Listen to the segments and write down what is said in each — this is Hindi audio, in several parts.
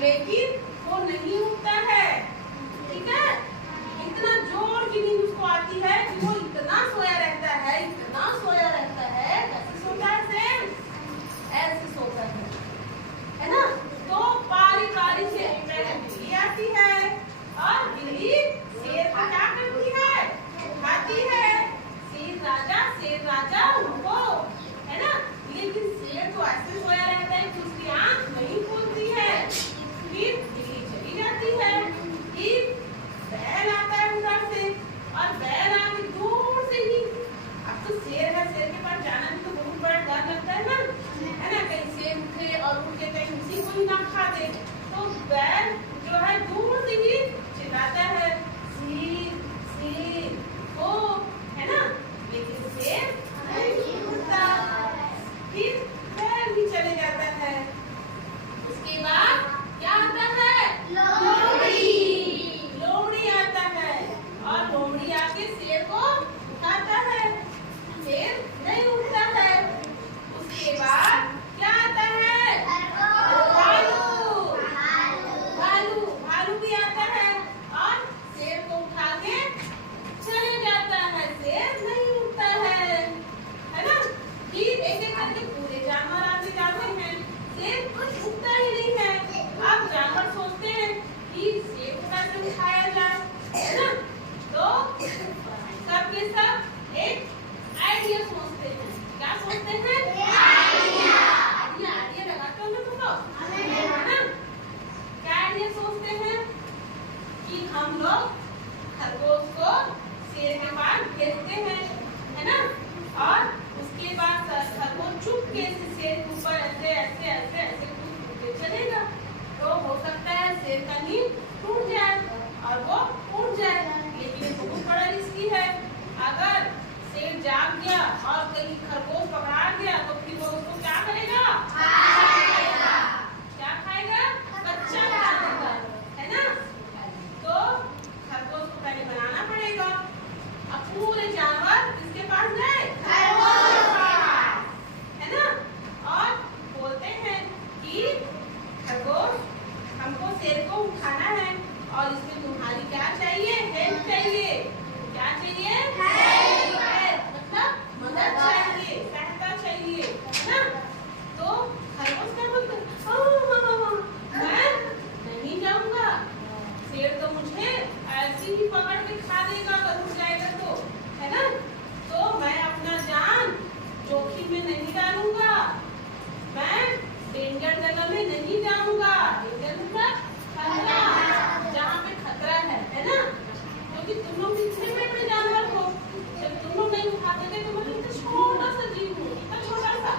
लेकिन वो नहीं उठता है। ठीक है, इतना जोर की नींद उसको आती है कि वो इतना सोया रहता है, इतना सोया रहता है। कैसे सोता है शेर? ऐसे सोता है ना। तो बारी बारी से बिल्ली आती है और बिल्ली शेर को क्या करती है? उठाती है। शेर राजा उनको, है ना। लेकिन शेर तो ऐसे सोया रहता है कि उसकी आंख नहीं खुलती है। फिर बिल्ली चली जाती है। फिर बैल आता है उधर से और बैल आके दूर से ही, अब तो शेर है, शेर के पास जाना भी तो बहुत बड़ा डर लगता है ना, कहीं शेर उठे और उठ के कहीं उसी को ही ना खा दे। तो बैल जो है दूर से ही चिल्लाता है, शेर शेर हो, है ना। लेकिन शेर नहीं उठता। फिर बैल भी चले जाता है। उसके बाद क्या आता है? लोमड़ी आता है और लोमड़ी आके शेर को उठाता है। शेर नहीं उठता है। उसके बाद क्या आता है? भालू भी आता है और शेर को उठा के चले जाता है। शेर नहीं उठता है ना। फिर एक एक करके पूरे जानवर आते जाते हैं। शेर कुछ उठता ही नहीं है। अब जानवर सोचते हैं कि शेर को कैसे उठाया जाए, है ना। तो सब के सब एक आइडिया सोचते हैं। क्या सोचते हैं? आइडिया लगाते हो ना तुम लोग, है ना। क्या आइडिया सोचते हैं कि हम लोग खरगोश को शेर के पास भेजते हैं, है ना। और उसके बाद खरगोश चुपके से शेर के ऊपर ऐसे ऐसे ऐसे ऐसे कूद के चलेगा। तो हो सकता है शेर का नींद टूट जाए और वो उठ जाए। लेकिन बहुत बड़ा रिस्की है। अगर शेर जाग गया और कहीं खरगोश पकड़ा गया तो फिर वो उसको क्या करेगा? क्या खाएगा? बच्चा खा देगा, है ना। तो खरगोश को पहले बनाना पड़ेगा। अब पूरे जानवर किसके पास गए? खरगोश के पास, है ना। और बोलते हैं कि खरगोश, हमको शेर को उठाना है और इसमें तुम्हारी क्या चाहिए? हेल्प चाहिए। क्या चाहिए? हेल्प, मतलब मदद चाहिए, सहायता चाहिए, है ना। तो खरगोश क्या बोलते? मैं नहीं जाऊंगा, शेर तो मुझे ऐसी ही पकड़ के खा देगा अगर उठ जाएगा तो, है ना। तो मैं अपना जान जोखिम में नहीं डालूंगा। मैं डेंजर जगह में नहीं जाऊंगा। डेंजर मतलब खतरा, जहाँ पे खतरा है ना। क्योंकि तुम लोग कितने बड़े जानवर हो, जब तुम लोग नहीं उठाते थे तो मतलब इतना छोटा सा जीव हो, इतना छोटा सा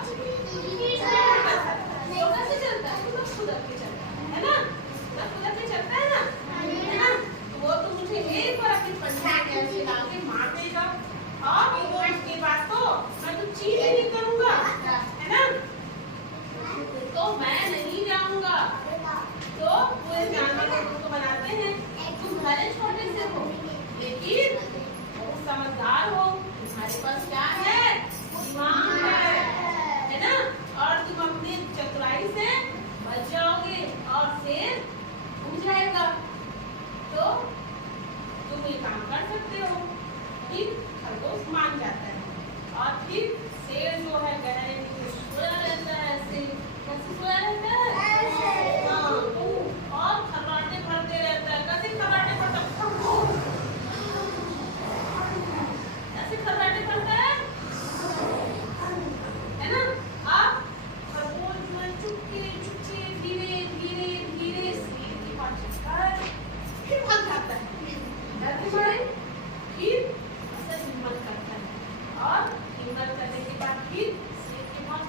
तो कैसे चलता है? तो खुद के चलता है ना। खुद के चलता है ना। तो वो तो मुझे एक बार अपनी पंजा में ऐसे लाके मार देगा और उसके बाद तो मैं तो चीज ही नहीं करूंगा, है ना। तो मैं नहीं जाऊंगा। तो पूरे जानवर को बनाते हैं। तुम भले छोटे से हो लेकिन बहुत समझदार हो। तुम्हारे पास क्या है? दिमाग है ना। और तुम अपनी चतुराई से बच जाओगे और शेर उठ जाएगा। तो तुम ये काम कर सकते हो। फिर खरगोश मान जाता है और फिर शेर जो है गहरे नीचे सोया रहता है। ऐसे कैसे सोया रहता है? हाँ, और खर्राटे भरते रहता है। कैसे खर्राटे भरता है? ऐसे खर्राटे भरता है ना। अब खरगोश जो है चुपके चुपके धीरे धीरे धीरे शेर के पास जाता है। फिर भाग जाता है डर के मारे। फिर ऐसे हिम्मत करता है और हिम्मत करने के बाद फिर शेर के पास